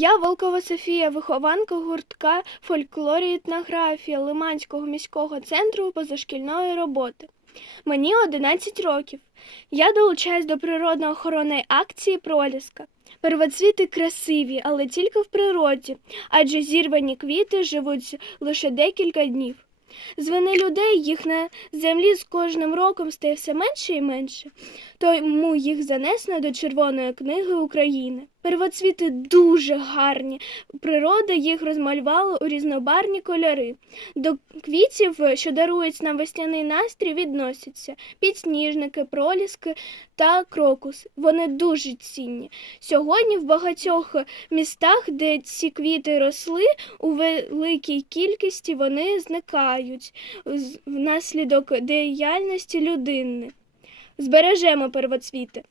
Я Волкова Софія, вихованка гуртка фольклорі етнографія Лиманського міського центру позашкільної роботи. Мені 11 років. Я долучаюсь до природно-охоронної акції Проліска. Первоцвіти красиві, але тільки в природі, адже зірвані квіти живуть лише декілька днів. З вини людей їх на землі з кожним роком стає все менше і менше, тому їх занесено до Червоної книги України. Первоцвіти дуже гарні. Природа їх розмалювала у різнобарні кольори. До квітів, що дарують нам весняний настрій, відносяться підсніжники, проліски та крокус. Вони дуже цінні. Сьогодні в багатьох містах, де ці квіти росли, у великій кількості вони зникають внаслідок діяльності людини. Збережемо первоцвіти.